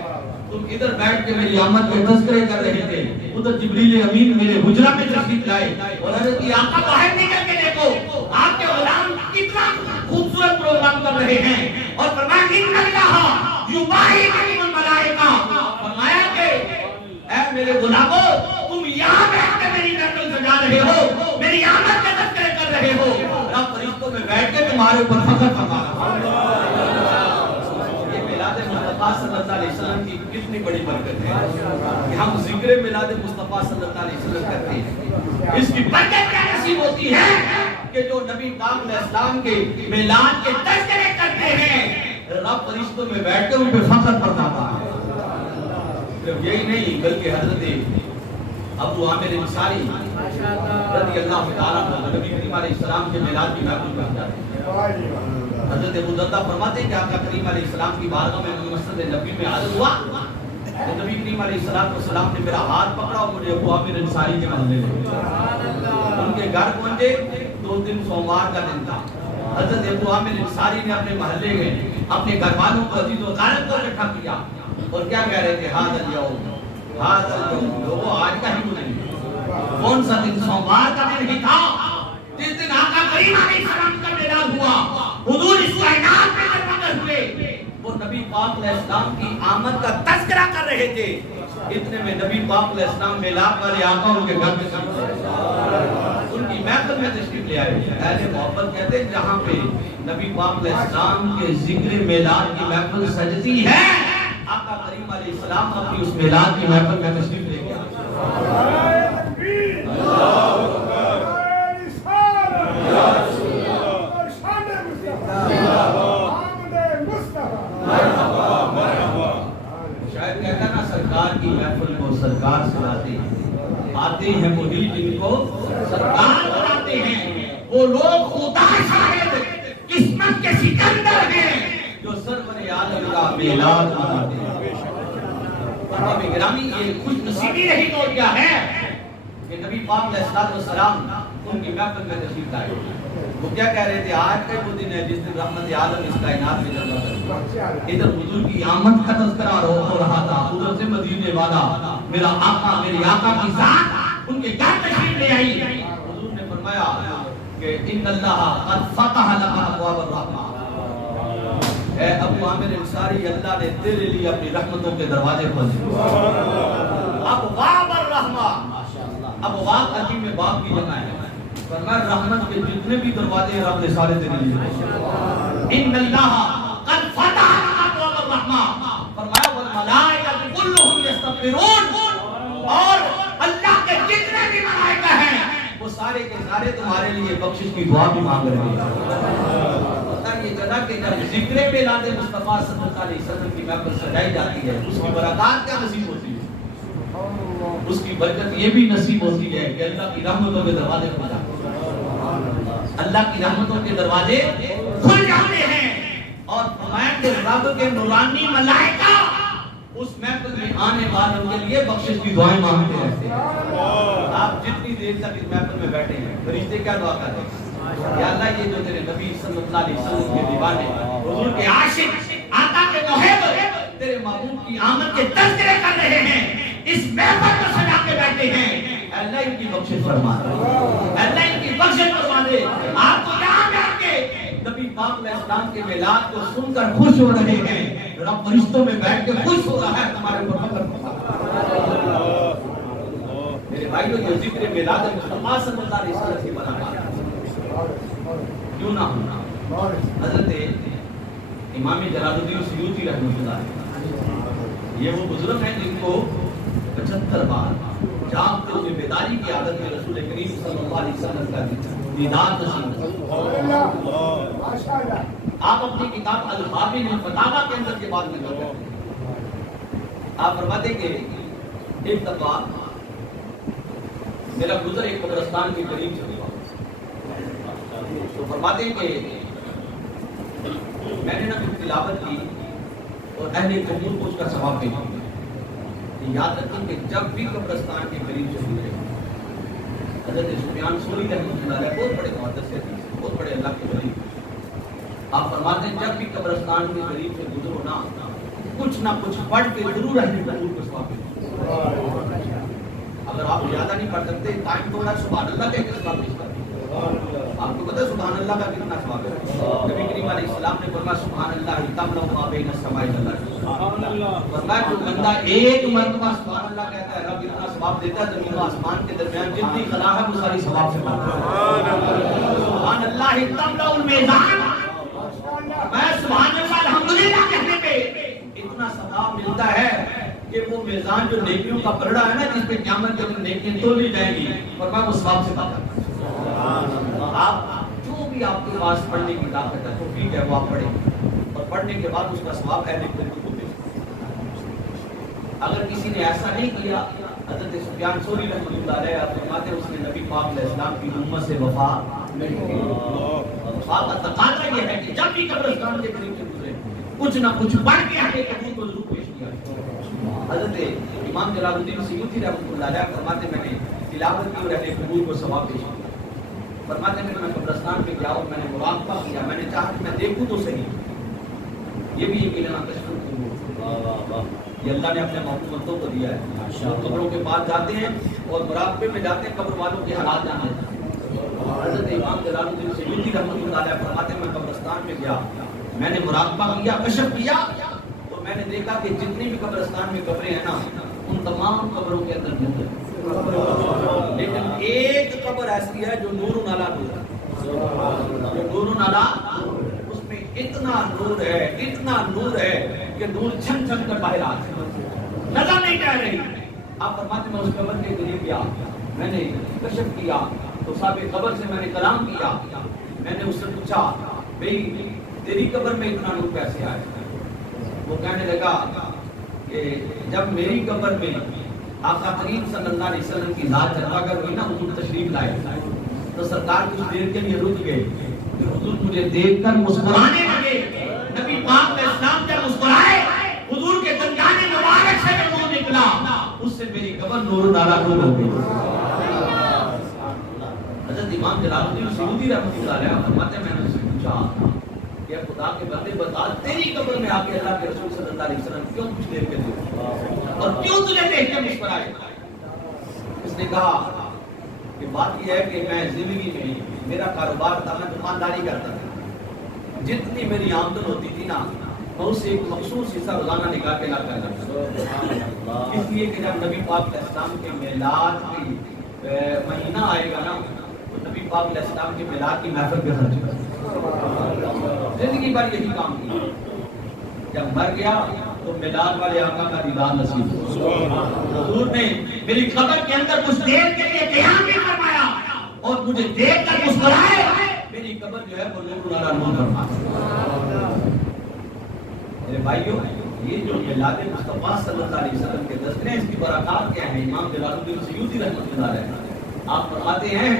تم ادھر بیٹھ کے میری آمد کے تذکرے کر رہے تھے، ادھر جبریل امین میرے حجرہ میں تشریف لائے اور حضرت کی آقا باہر نکل کے دیکھو آپ کے غلام کتنا خوبصورت پروگرام کر رہے ہیں، اور فرمایا ان اللہ یباہی بکم الملائکہ، فرمایا کہ اے میرے غلامو تم یہاں بیٹھ کے میری نقل سجا رہے ہو، میری آمد کے تذکرے کر رہے ہو، تمہارے اوپر فخر فرما رہا ہوں۔ یہ میلاد مصطفیٰ صلی اللہ علیہ وسلم کی کتنی بڑی برکت ہے کہ ہم ذکر میلاد مصطفیٰ صلی اللہ علیہ وسلم کرتے ہیں۔ اس کی برکت کیا نصیب ہوتی ہے کہ جو نبی پاک علیہ السلام کے میلاد کے تذکرے کرتے ہیں، رب فرشتوں میں بیٹھ کے ان پہ فخر فرماتا ہے۔ صرف یہی نہیں بلکہ حضرت ابو عامر انصاری رضی اللہ تعالیٰ عنہ نبی کریم علیہ السلام کے میلاد کی محفل میں جاتے ہیں۔ حضرت ابو دردہ فرماتے ہیں کہ آقا کریم علیہ السلام کی بارگاہ میں مسجد نبی میں حاضر ہوا تو نبی کریم علیہ السلام نے میرا ہاتھ پکڑا اور مجھے ابو عامر انصاری کے محلے لے گیا۔ ان کے گھر پہنچے، 2 دن سوموار کا دن تھا۔ حضرت ابو عامر انصاری نے اپنے محلے میں اپنے گھر والوں کو عزیز و اقارب کو اکٹھا کیا اور کیا کہہ رہے تھے؟ ہاذا اليوم لوگوں آج کا ہی نہیں، کون سا دن؟ سوموار کا دن ہی تھا جس دن آقا کریم علیہ السلام کا میلاد ہوا، حضور اس کائنات میں درپدر ہوئے۔ وہ نبی پاک علیہ السلام کی آمد کا تذکرہ کر رہے تھے، اتنے میں نبی پاک علیہ السلام میلاد والے آقا ان کے گھر میں تشریف لے آئے، ان کی محفل میں تشریف لے آئے۔ اہل محبت کہتے ہیں جہاں پہ نبی پاک علیہ السلام کے ذکر میلاد کی محفل سجتی ہے، آقا کریم علیہ السلام اپنی اس میلاد کی محفل میں تشریف لے گیا۔ شاید کہتا نا سرکار کی محفل کو سرکار سلاتے ہیں، آتے ہیں وہی جن کو سرکار بناتے ہیں، وہ لوگ خدا شاہد قسمت کے سکندر ہیں جو سرور عالم کا میلاد مناتے ہیں۔ محترم گرامی، یہ خوش نصیبی رہی تو کیا ہے کہ نبی پاک علیہ السلام ان کی محفل میں تشریف لائے۔ وہ کیا کہہ رہے تھے؟ آج کا وہ دن ہے جس دن رحمت عالم اس کائنات میں جلوہ کرے۔ ادھر حضور کی آمد کا تذکرہ ہو رہا تھا، ادھر سے مدینے والا میرا آقا، میرے آقا کی ذات ان کے گھر تشریف لے آئی۔ حضور نے فرمایا کہ ان اللہ قد فتح لك ابواب الرحمہ، اے ابو عامر انصاری، اللہ نے تیرے لیے اپنی رحمتوں کے دروازے کھولے۔ ابواب الرحمہ، ابواب عجیب میں باب کی جمع ہے، فرمایا رحمت کے جتنے بھی دروازے رب نے سارے تیرے لیے۔ ان اللہ قد فتح ابواب الرحمہ، فرمایا والملائکۃ کلھم یستغفرون، اور اللہ کے جتنے بھی ملائکہ ہیں وہ سارے کے سارے تمہارے لیے بخشش کی دعا بھی مانگ رہے ہیں۔ یہ جگہ کہ جب ذکر میلاد مصطفیٰ صلی اللہ علیہ وسلم کی محفل سجائی جاتی ہے، اس کی برکات کیا نصیب ہوتی ہے؟ اس کی برکت یہ بھی نصیب ہوتی ہے کہ اللہ کی رحمتوں کے دروازے کھل جاتے ہیں، اللہ کی رحمتوں کے دروازے کھل جاتے ہیں، اور فرمایا کہ رب کے نورانی ملائکہ اس محفل میں آنے والوں کے لیے بخشش کی دعائیں مانگتے رہتے ہیں۔ آپ جتنی دیر تک اس محفل میں بیٹھے ہیں، فرشتے کیا دعا کرتے ہیں؟ یا اللہ، یہ جو تیرے نبی صلی اللہ علیہ وسلم کے دیوانے، حضور کے عاشق، آقا کے محب، تیرے محبوب کی آمد کے تذکرے کر رہے ہیں، اس محفل کو سجا کے بیٹھے ہیں، اللہ ان کی بخشش فرما دے، اللہ ان کی بخشش فرما دے۔ آپ کو یہاں بیٹھ کے نبی پاک علیہ السلام کے میلاد کو سن کر خوش ہو رہے ہیں، رب فرشتوں میں بیٹھ کے خوش ہو رہا ہے تمہارے اوپر فخر فرما۔ میرے بھائیو، یہ ذکر میلاد مصطفیٰ صلی اللہ علیہ وسلم کی برکات کیوں نہ ہونا؟ حضرت امام جلال الدین سیوطی رحمۃ اللہ علیہ، یہ وہ بزرگ ہیں جن کو 75 بار جاگتے ہوئے بیداری کی عادت میں رسول کریم صلی اللہ علیہ وسلم کا دیدار نصیب ہوا۔ آپ اپنی کتاب القابل الفتاوی کے اندر یہ بات نقل کرتے ہیں، آپ فرماتے کہ ایک دفعہ میرا گزر ایک قبرستان کے قریب سے ہوا، تو فرماتے ہیں کہ میں نے نہ کچھ تلاوت کی اور اہل جمہور کو اس کا ثواب بھی مانگا۔ یاد رکھیں کہ جب بھی قبرستان کے قریب سے گزرے، حضرت سفیان ثوری رحمۃ اللہ علیہ بہت بڑے محدث تھے، بہت بڑے اللہ کے ولی، آپ فرماتے ہیں جب بھی قبرستان کے قریب سے گزرو نا، کچھ نہ کچھ پڑھ کے ضرور اہل جمہور کو ثواب ملے۔ اگر آپ زیادہ نہیں پڑھ سکتے، ٹائم تھوڑا سبحان اللہ کہہ کے ثواب ملتا ہے۔ آپ کو پتہ ہے سبحان اللہ کا کتنا ثواب ہے؟ نبی کریم علیہ السلام نے فرمایا سبحان اللہ تملأ ما بین السماء والارض، فرمایا جو بندہ ایک مرتبہ سبحان اللہ کہتا ہے، رب اتنا ثواب دیتا ہے زمین و آسمان کے درمیان جتنی خلا ہے وہ ساری ثواب سے بھرتا ہے۔ سبحان اللہ تملأ المیزان، کہ وہ میزان جو نیکیوں کا پلڑا ہے نا جس پہ قیامت کے دن نیکیاں تولی جائیں گی اور میں اس ثواب سے بات آپ جو بھی آپ کے پاس پڑھنے کی طاقت ہے تو ٹھیک ہے وہ آپ پڑھیں اور پڑھنے کے بعد اس کا ثواب اہل علم کو دیں. اگر کسی نے ایسا نہیں کیا حضرت سفیان ثوری رحمۃ اللہ علیہ آپ فرماتے ہیں اس نے نبی پاک علیہ السلام کی امت سے وفا نہیں کی. وفا کا تقاضا یہ ہے کہ جب بھی قبرستان کے قریب سے گزرے کچھ نہ کچھ پڑھ کے آگے قبول کو ضرور پیش کیا. حضرت امام جلال الدین سیوطی رحمۃ اللہ علیہ فرماتے میں نے تلاوت کی اور اہل قبول کو ثواب پیش کیا. فرماتے ہیں میں قبرستان پہ گیا اور میں نے مراقبہ کیا, میں نے چاہا کہ میں دیکھوں تو صحیح. یہ بھی ایک علم یہ اللہ نے اپنے محبوب بندوں کو دیا ہے. قبروں کے پاس جاتے ہیں اور مراقبے میں جاتے ہیں قبر والوں کے حالات جاننے. حضرت امام جلال الدین سیوطی رحمۃ اللہ علیہ فرماتے ہیں میں قبرستان میں گیا, میں نے مراقبہ کیا, کشف کیا تو میں نے دیکھا کہ جتنی بھی قبرستان میں قبریں ہیں نا ان تمام قبروں کے اندر جنت ہے, لیکن ایک قبر ایسی ہے جو نور نالا نور ہے. جو نور نالا اس میں اتنا نور ہے کہ نور چھن چھن کر باہر آتا ہے, نظر نہیں کہہ رہی. آپ فرماتے میں اس قبر کے قریب گیا, میں نے کشف کیا تو صاحب قبر سے میں نے کلام کیا. میں نے اس سے پوچھا بھئی تیری قبر میں اتنا نور کیسے آیا؟ وہ کہنے لگا کہ جب میری قبر میں آقا کریم صلی اللہ علیہ وسلم کی ذات جلوہ گر ہوئی نا, حضور تشریف لائے تو سرکار کچھ دیر کے لیے رک گئے. حضور مجھے دیکھ کر مسکرانے لگے. نبی پاک علیہ السلام جب مسکرائے حضور کے دندان مبارک سے نور نکلا, اس سے میری قبر نور نالا نور ہو گئی. حضرت امام جلال الدین سیوطی رحمۃ اللہ علیہ فرماتے ہیں میں نے اس سے پوچھا کہ خدا کے بندے بتا تیری قبر میں آ کے اللہ کے رسول صلی اللہ علیہ وسلم کیوں کچھ دیر کے لیے اور کیوں تجھے دیکھ کے مسکرائے؟ اس نے کہا کہ بات یہ ہے کہ میں زندگی میں میرا کاروبار تھا, میں دکانداری کرتا تھا, جتنی میری آمدن ہوتی تھی نا میں اسے ایک مخصوص حصہ روزانہ نکال کے لاتا تھا. اس لیے کہ جب نبی پاک علیہ السلام کے میلاد کی مہینہ آئے گا نا تو نبی پاک علیہ السلام کے میلاد کی محفل پہ خرچ کرتا. زندگی بھر یہی کام کیا. جب مر گیا تو میلاد والے آقا کا دیدار نصیب. حضور نے میری قبر کے اندر کچھ دیر کے لیے قیام بھی فرمایا اور مجھے دیکھ کر مسکرائے. میری قبر جو ہے وہ نور نالا نور فرمایا. میرے بھائیوں یہ جو میلاد مصطفیٰ صلی اللہ علیہ وسلم کے تذکرے ہیں اس کی برکات کیا ہیں؟ امام جلال الدین سیوطی رحمۃ اللہ علیہ آپ فرماتے ہیں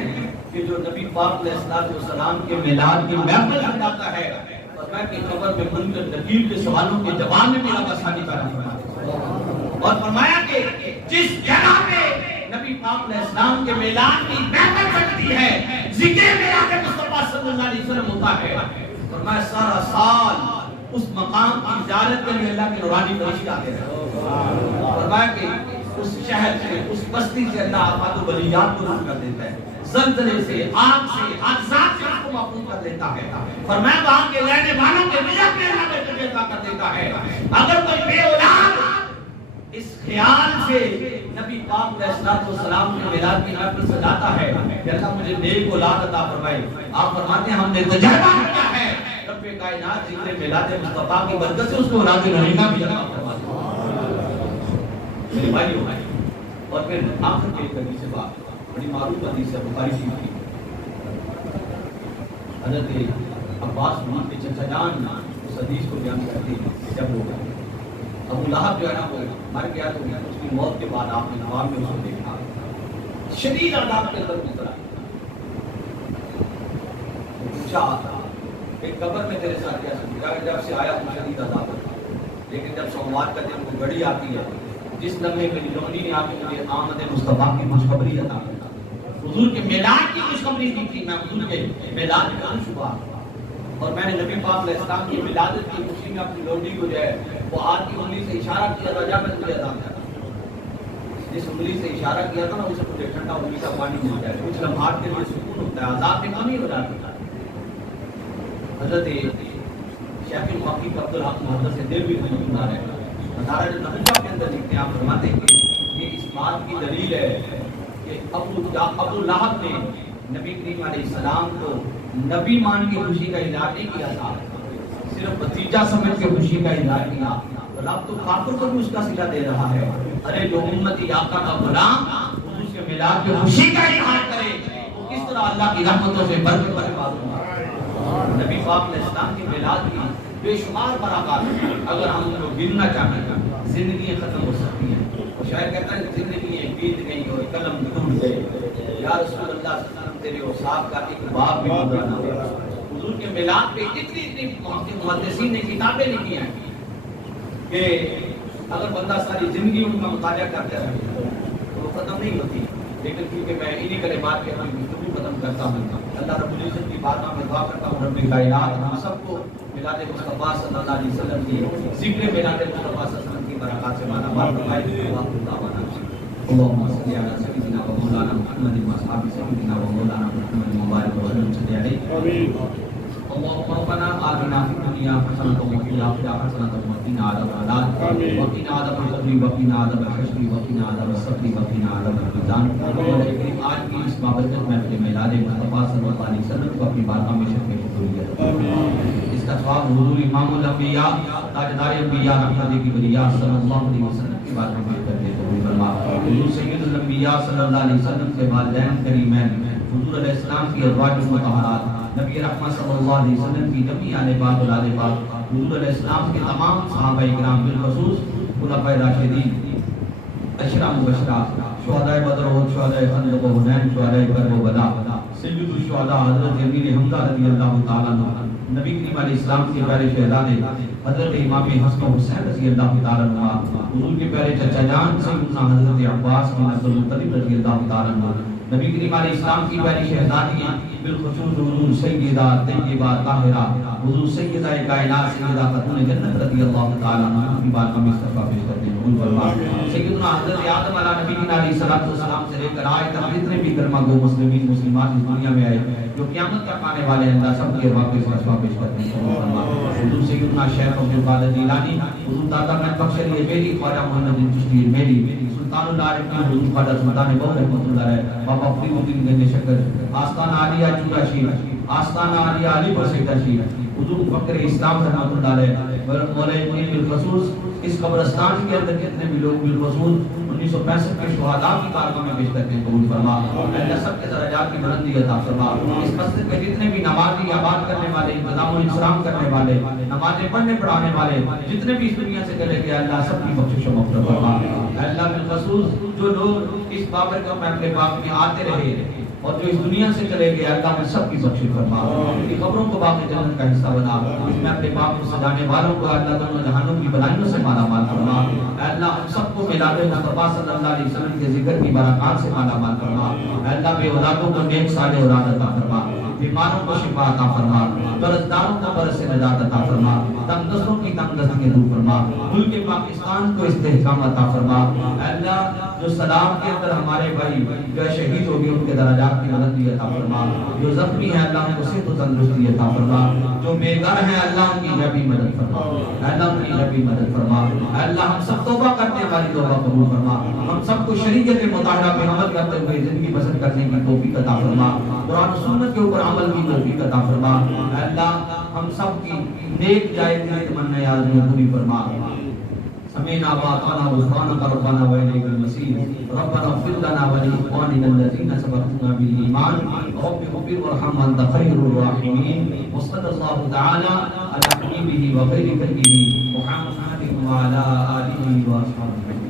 کہ جو نبی پاک علیہ السلام کے میلاد کی محفل لگاتا ہے فرمایا کہ قبر میں منکر نکیر کے سوالوں کے جواب میں بھی اللہ آسانی پیدا فرماتا. اور فرمایا کہ جس جگہ پہ نبی پاک علیہ السلام کے میلاد کی محفل لگتی ہے ذکر میلاد مصطفیٰ صلی اللہ علیہ وسلم ہوتا ہے. فرمایا سارا سال اس مقام کی زیارت کے لیے اللہ کے نورانی فرشتے آتے ہیں. فرمایا کہ اس شہر سے اس بستی سے اللہ آفات و بلیات کو دور کر دیتا ہے, زلزلے سے, آگ سے, حادثات سے اس کو محفوظ کر دیتا ہے. فرمایا وہاں کے رہنے والوں کے رزق میں اللہ برکت عطا کر دیتا ہے. اگر کوئی بے اولاد اس خیال سے نبی پاک علیہ السلام کے میلاد کی محفل سجاتا ہے کہ اللہ مجھے نیک اولاد عطا فرمائے, آپ فرماتے ہیں ہم نے تجربہ کیا ہے رب کائنات ذکر میلاد مصطفیٰ کی برکت سے اس کو اولاد رحیمہ بھی عطا فرما دے. میرے بھائیو اور پھر آخر کے ایک حدیث بات بڑی معروف حدیث ہے بخاری شریف کی. حضرت عباس بن کے چچا جان اس حدیث کو بیان کرتے ہیں جب وہ ابو لہب جو ہے نا وہ مر گیا تو اس کی موت کے بعد آپ نے نواب میں اس کو دیکھا, شدید عذاب کے اندر گزرا. پوچھا کہ قبر میں تیرے ساتھ کیا سمجھا؟ جب سے آیا تو شدید عذاب تھا, لیکن جب سوموار کا دن وہ گھڑی آتی ہے جس لمحے میری لونڈی نے آ کے مجھے آمد مصطفیٰ کی خوشخبری عطا کی, حضور کے میلاد کی خوشخبری دی تھی, میں حضور کے میلاد کا شبہ اور میں نے نبی پاک علیہ السلام کی ولادت کی خوشی میں اپنی لونڈی کو جو ہے وہ ہاتھ کی انگلی سے اشارہ کیا تھا, جا میں تجھے عطا کرتا. جس انگلی سے اشارہ کیا تھا نا اسے مجھے ٹھنڈا انگلی کا پانی مل جائے, کچھ لمحات کے لیے سکون ہوتا ہے, عذاب میں کمی ہو جاتا ہے. حضرت شیخ المحقق عبدالحق محمد سے دیر بھی نہیں بنا رہے نظارہ جو نبوہ کے اندر لکھتے ہیں. آپ فرماتے ہیں کہ یہ اس بات کی دلیل ہے کہ ابو لہب نے نبی کریم علیہ السلام کو نبی مان کی خوشی کا اظہار نہیں کیا تھا, صرف بھتیجا سمجھ کے خوشی کا اظہار کیا. رب تو کافر کو بھی اس کا صلہ دے رہا ہے. ارے جو امتی آقا کا غلام حضور کے میلاد پہ خوشی کا اظہار کرے وہ کس طرح اللہ کی رحمتوں سے برکت پر بات ہوگا. نبی پاک علیہ السلام کی میلاد کی بے شمار برکات اگر ہم ان کو گننا چاہیں زندگی ختم ہو سکتی ہیں. اور شاید کہتا ہے زندگی بیت گئی اور قلم ٹوٹ گئے. یا رسول اللہ صلی اللہ علیہ وسلم تیرے اوصاف کا ایک باب بھی پورا نہ ہوا. حضور کے میلاد پہ اتنی محدثین نے کتابیں لکھی ہیں کہ اگر بندہ ساری زندگی ان کا مطالعہ کرتا رہے تو وہ ختم نہیں ہوتی. لیکن کیونکہ میں انہی کلمات کے اپنی گفتگو ختم کرتا ہوں. اللہ رب العزت کی بارگاہ میں دعا کرتا ہوں رب کائنات ہم سب کو میلاد مصطفیٰ صلی اللہ علیہ وسلم کی ذکر میلاد مصطفیٰ صلی اللہ علیہ وسلم کی برکات سے مالا مال فرمائے. اللهم صل على سيدنا ومولانا محمد واصحاب سيدنا ومولانا محمد وبارك وسلم عليه. آمين. اللهم ربنا آتنا في الدنيا حسنة وفي الآخرة حسنة وقنا عذاب النار. وقنا عذاب القبر وقنا عذاب الحشر وقنا عذاب الصبر وقنا عذاب الميزان. اور آج کی اس بابرکت محفل میلاد مصطفیٰ صلی اللہ علیہ وسلم کو اپنی بارگاہ میں شرف قبولیت. اس کا ثواب حضور امام الانبیاء تاجدار انبیاء رحمت کی بریہ صلی اللہ علیہ وسلم کی بارگاہ میں کر دے قبول فرما. حضور سید الانبیاء صلی اللہ علیہ وسلم سے والدین کریمین حضور علیہ السلام کی ازواج مطہرات نبی رحمت صلی اللہ علیہ وسلم کی جمیع آل پاک اولاد پاک حضور علیہ السلام کے تمام صحابہ کرام بالخصوص خلفائے راشدین عشرہ مبشرہ شہداء بدر و شہداء خندق و حنین شہداء کرب و بلا سید الشہداء حضرت امیر حمزہ رضی اللہ تعالیٰ عنہ نبی کریم علیہ السلام کے پیارے شہزادے حضرت امام حسن و حسین رضی اللہ تعالیٰ عنہ حضور کے پیارے چچا جان سیدنا حضرت عباس بن عبد المطلب رضی اللہ تعالیٰ عنہ نبی کریم علیہ السلام کی پیاری شہزادیاں بالخصوص حضور سیدہ طیبہ طاہرہ حضور سیدہ کائنات سیدہ خاتون جنت رضی اللہ تعالیٰ عنہ کی بارگاہ میں استغفار پیش کرتے ہیں. قبول فرما. سیدنا حضرت آدم علیہ نبی علیہ السلام سے لے کر آج تک جتنے بھی گرما گو مسلمین مسلمات اس دنیا میں آئے جو قیامت تک آنے والے ہیں اللہ سب کے واقعے سے استغفار پیش کرتے ہیں. قبول فرما. حضور سیدنا شیخ عبد القادر جیلانی حضور دادا میں بخش لیے میری خواجہ محمد بن چشتی میری سلطان العارفین حضور خواجہ سلطان بہو رحمۃ اللہ علیہ بابا فرید الدین گنج شکر آستانہ عالیہ چودہ شیر آستانہ عالیہ علی پر سیدہ شیر حضور فقر اسلام رحمۃ اللہ علیہ مولانا بالخصوص اس قبرستان کے اندر جتنے بھی لوگ بالخصوص 1965 کے شہداء کی بارگاہ میں پیش کرتے ہیں. قبول فرما. اللہ سب کے درجات کی بلندی عطا فرما. اس مسجد میں جتنے بھی نمازی آباد کرنے والے انتظام و انصرام کرنے والے نمازیں پڑھنے پڑھانے والے جتنے بھی اس دنیا سے چلے گئے اللہ سب کی بخشش و مغفرت فرما. اللہ بالخصوص جو لوگ اس بابرکت محفل پاک میں آتے رہے اور جو اس دنیا سے چلے گئے اللہ میں سب کی بخشش فرما. ان کی قبروں کو باقی جنت کا حصہ بنا. اس میں اپنے پاک کو سجانے والوں کو اللہ دونوں جہانوں کی بلائیوں سے مالا مال فرما. اللہ ہم سب کو میلاد مصطفیٰ صلی اللہ علیہ وسلم کے ذکر کی برکات سے مالا مال فرما. اللہ بے اولادوں کو نیک صالح اولاد عطا فرما. بیماروں کو شفا عطا فرما. قرضداروں کو قرض سے نجات عطا فرما. تنگ دستوں کی تنگ دستیاں دور فرما. ملک پاکستان کو استحکام عطا فرما. اللہ جو سلام کے اندر ہمارے بھائی جو شہید ہو گئے ان کے درجات کی بلندی عطا فرما. جو زخمی ہیں اللہ ان کو صحت و تندرستی عطا فرما. جو بے گھر ہیں اللہ ان کی ربی مدد فرما. اللہ ان کی ربی مدد فرما. اللہ ہم سب توبہ کرتے ہیں ہماری توبہ قبول فرما. ہم سب کو شریعت مطالعہ پہ عمل کرتے ہوئے زندگی بسر کرنے کی توفیق عطا فرما. قرآن و سنت کے اوپر عمل کی توفیق عطا فرما. اللہ ہم سب کی نیک جائز تمنا آرزویں پوری فرما. سمعنا واطعنا غفرانك ربنا وإليك المصير. ربنا اغفر لنا ولإخواننا الذين سبقونا بالإيمان رب اغفر وارحم أنت خير الراحمين. وصلى الله تعالى على حبيبه وخير خلقه محمد وعلى آله وأصحابه.